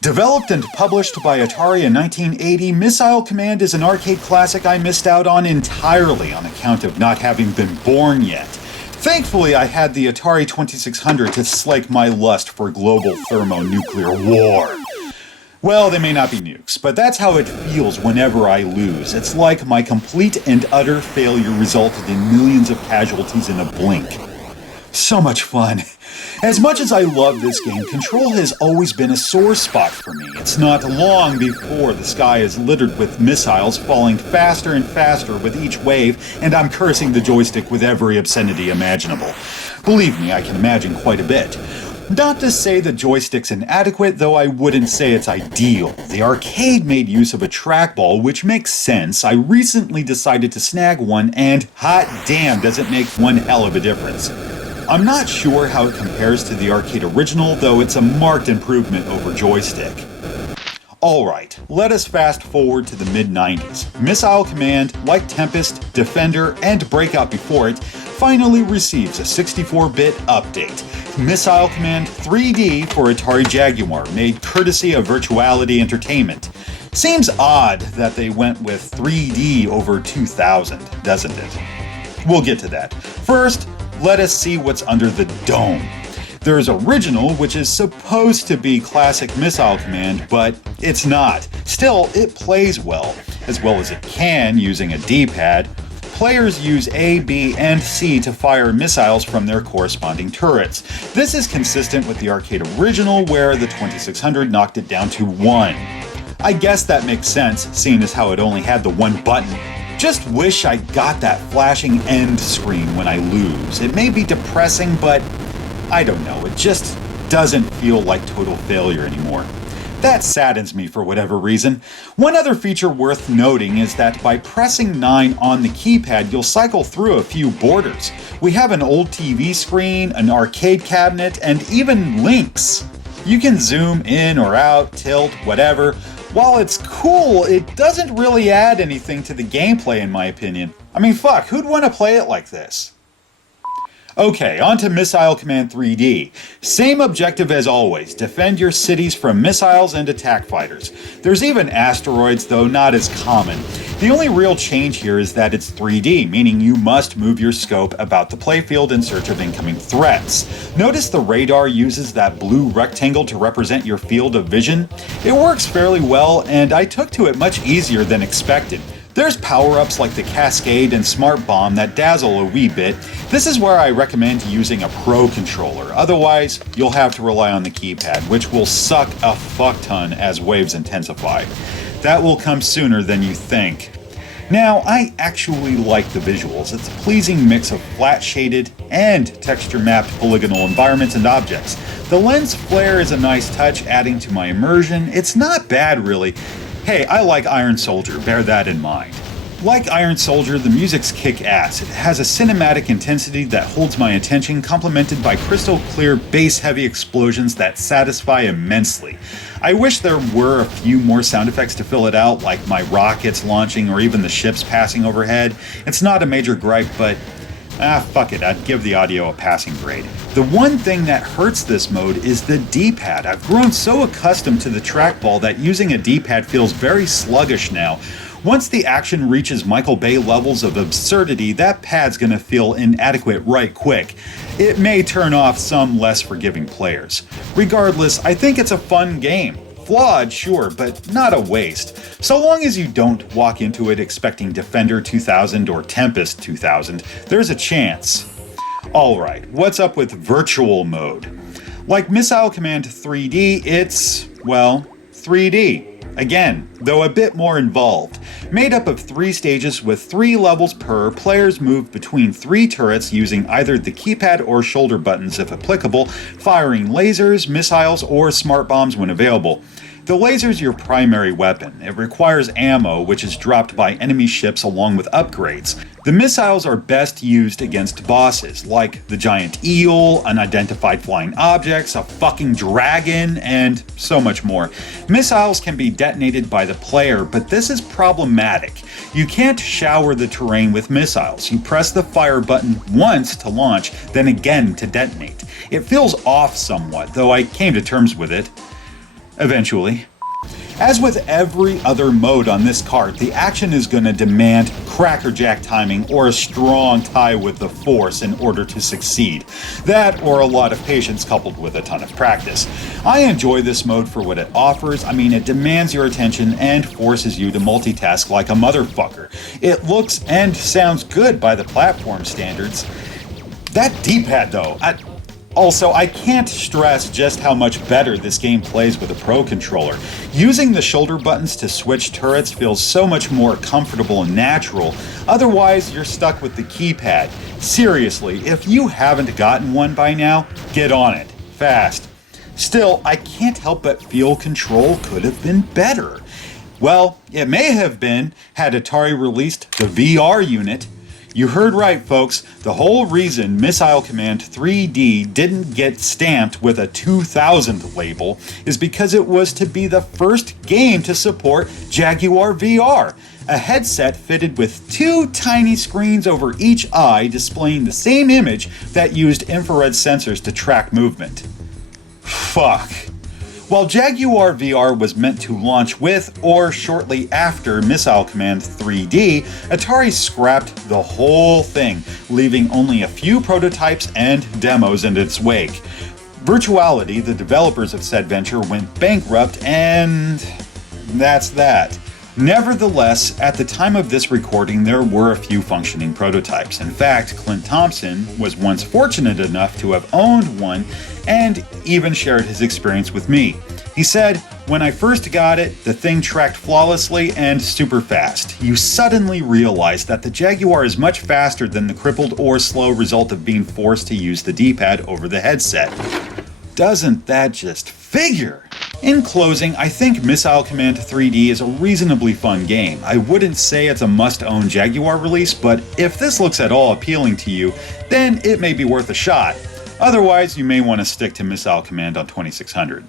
Developed and published by Atari in 1980, Missile Command is an arcade classic I missed out on entirely on account of not having been born yet. Thankfully, I had the Atari 2600 to slake my lust for global thermonuclear war. Well, they may not be nukes, but that's how it feels whenever I lose. It's like my complete and utter failure resulted in millions of casualties in a blink. So much fun. As much as I love this game, control has always been a sore spot for me. It's not long before the sky is littered with missiles falling faster and faster with each wave, and I'm cursing the joystick with every obscenity imaginable. Believe me, I can imagine quite a bit. Not to say the joystick's inadequate, though I wouldn't say it's ideal. The arcade made use of a trackball, which makes sense. I recently decided to snag one, and hot damn does it make one hell of a difference. I'm not sure how it compares to the arcade original, though it's a marked improvement over joystick. Alright, let us fast forward to the mid-90s. Missile Command, like Tempest, Defender, and Breakout before it, finally receives a 64-bit update. Missile Command 3D for Atari Jaguar, made courtesy of Virtuality Entertainment. Seems odd that they went with 3D over 2000, doesn't it? We'll get to that. First, let us see what's under the dome. There's Original, which is supposed to be classic Missile Command, but it's not. Still, it plays well as it can using a D-pad. Players use A, B, and C to fire missiles from their corresponding turrets. This is consistent with the arcade original, where the 2600 knocked it down to 1. I guess that makes sense, seeing as how it only had the one button. Just wish I got that flashing end screen when I lose. It may be depressing, but I don't know, it just doesn't feel like total failure anymore. That saddens me for whatever reason. One other feature worth noting is that by pressing 9 on the keypad, you'll cycle through a few borders. We have an old TV screen, an arcade cabinet, and even links. You can zoom in or out, tilt, whatever. While it's cool, it doesn't really add anything to the gameplay in my opinion. I mean, fuck, who'd want to play it like this? Okay, on to Missile Command 3D. Same objective as always, defend your cities from missiles and attack fighters. There's even asteroids, though not as common. The only real change here is that it's 3D, meaning you must move your scope about the playfield in search of incoming threats. Notice the radar uses that blue rectangle to represent your field of vision? It works fairly well, and I took to it much easier than expected. There's power-ups like the Cascade and Smart Bomb that dazzle a wee bit. This is where I recommend using a Pro controller, otherwise you'll have to rely on the keypad, which will suck a fuck ton as waves intensify. That will come sooner than you think. Now, I actually like the visuals. It's a pleasing mix of flat-shaded and texture-mapped polygonal environments and objects. The lens flare is a nice touch, adding to my immersion. It's not bad, really. Hey, I like Iron Soldier, bear that in mind. Like Iron Soldier, the music's kick-ass. It has a cinematic intensity that holds my attention, complemented by crystal clear, bass-heavy explosions that satisfy immensely. I wish there were a few more sound effects to fill it out, like my rockets launching or even the ships passing overhead. It's not a major gripe, but fuck it, I'd give the audio a passing grade. The one thing that hurts this mode is the D-pad. I've grown so accustomed to the trackball that using a D-pad feels very sluggish now. Once the action reaches Michael Bay levels of absurdity, that pad's gonna feel inadequate right quick. It may turn off some less forgiving players. Regardless, I think it's a fun game. Flawed, sure, but not a waste. So long as you don't walk into it expecting Defender 2000 or Tempest 2000, there's a chance. Alright, what's up with Virtual Mode? Like Missile Command 3D, it's, well, 3D. Again, though a bit more involved. Made up of 3 stages with 3 levels per, players move between 3 turrets using either the keypad or shoulder buttons if applicable, firing lasers, missiles, or smart bombs when available. The laser's your primary weapon. It requires ammo, which is dropped by enemy ships along with upgrades. The missiles are best used against bosses, like the giant eel, unidentified flying objects, a fucking dragon, and so much more. Missiles can be detonated by the player, but this is problematic. You can't shower the terrain with missiles. You press the fire button once to launch, then again to detonate. It feels off somewhat, though I came to terms with it. Eventually. As with every other mode on this cart, the action is going to demand crackerjack timing or a strong tie with the Force in order to succeed. That or a lot of patience coupled with a ton of practice. I enjoy this mode for what it offers. I mean, it demands your attention and forces you to multitask like a motherfucker. It looks and sounds good by the platform standards. That D-pad though, Also, I can't stress just how much better this game plays with a Pro controller. Using the shoulder buttons to switch turrets feels so much more comfortable and natural. Otherwise, you're stuck with the keypad. Seriously, if you haven't gotten one by now, get on it. Fast. Still, I can't help but feel Control could have been better. Well, it may have been had Atari released the VR unit. You heard right, folks. The whole reason Missile Command 3D didn't get stamped with a 2000 label is because it was to be the first game to support Jaguar VR, a headset fitted with two tiny screens over each eye displaying the same image that used infrared sensors to track movement. Fuck. While Jaguar VR was meant to launch with or shortly after Missile Command 3D, Atari scrapped the whole thing, leaving only a few prototypes and demos in its wake. Virtuality, the developers of said venture, went bankrupt, and that's that. Nevertheless, at the time of this recording, there were a few functioning prototypes. In fact, Clint Thompson was once fortunate enough to have owned one and even shared his experience with me. He said, "When I first got it, the thing tracked flawlessly and super fast. You suddenly realize that the Jaguar is much faster than the crippled or slow result of being forced to use the D-pad over the headset." Doesn't that just figure? In closing, I think Missile Command 3D is a reasonably fun game. I wouldn't say it's a must-own Jaguar release, but if this looks at all appealing to you, then it may be worth a shot. Otherwise, you may want to stick to Missile Command on 2600.